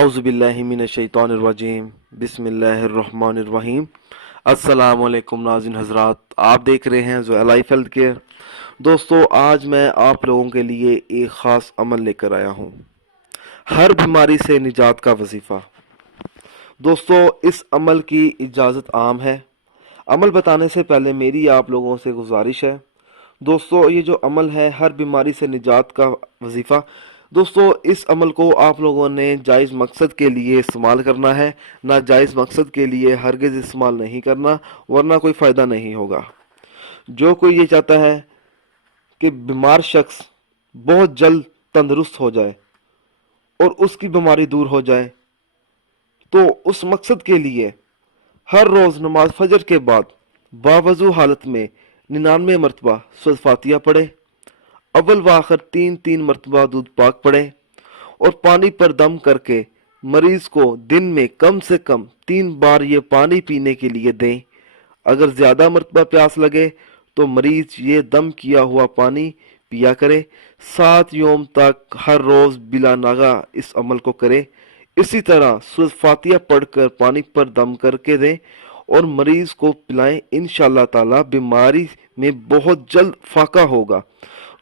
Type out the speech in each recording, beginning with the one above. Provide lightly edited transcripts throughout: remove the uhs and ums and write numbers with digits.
आउज़ु बिल्लाहि मिनश्शैतानिर्रजीम बिस्मिल्लाहिर्रहमानिर्रहीम। अस्सलाम वालेकुम नाज़रीन हज़रात, आप देख रहे हैं ज़ोया लाइफ हेल्थ केयर। दोस्तों, आज मैं आप लोगों के लिए एक ख़ास अमल लेकर आया हूँ, हर बीमारी से निजात का वजीफ़ा। दोस्तों, इस अमल की इजाज़त आम है। अमल बताने से पहले मेरी आप लोगों से गुजारिश है। दोस्तों, ये जो अमल है हर बीमारी से निजात का वजीफ़ा, दोस्तों इस अमल को आप लोगों ने जायज़ मकसद के लिए इस्तेमाल करना है, नाजायज़ मकसद के लिए हरगिज़ इस्तेमाल नहीं करना, वरना कोई फ़ायदा नहीं होगा। जो कोई ये चाहता है कि बीमार शख्स बहुत जल्द तंदुरुस्त हो जाए और उसकी बीमारी दूर हो जाए, तो उस मकसद के लिए हर रोज़ नमाज फजर के बाद बावजू हालत में 99 मरतबा सूरह फातिहा पढ़े, अव्वल व आखिर 3-3 मरतबा दूध पाक पढ़े और पानी पर दम करके मरीज को दिन में कम से कम 3 बार ये पानी पीने के लिए दें। अगर ज़्यादा मरतबा प्यास लगे तो मरीज ये दम किया हुआ पानी पिया करे। 7 योम तक हर रोज़ बिला नागा इस अमल को करे। इसी तरह सूरह फातिहा पढ़कर पानी पर दम करके दें और मरीज को पिलाएं। इंशाअल्लाह ताला बीमारी में बहुत जल्द फाका होगा।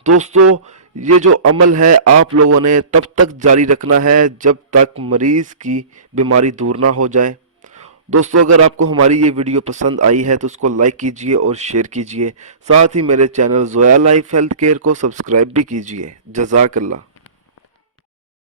दोस्तों, ये जो अमल है आप लोगों ने तब तक जारी रखना है जब तक मरीज की बीमारी दूर ना हो जाए। दोस्तों, अगर आपको हमारी ये वीडियो पसंद आई है तो उसको लाइक कीजिए और शेयर कीजिए। साथ ही मेरे channel Zoya life health care को सब्सक्राइब भी कीजिए। जज़ाकल्लाह।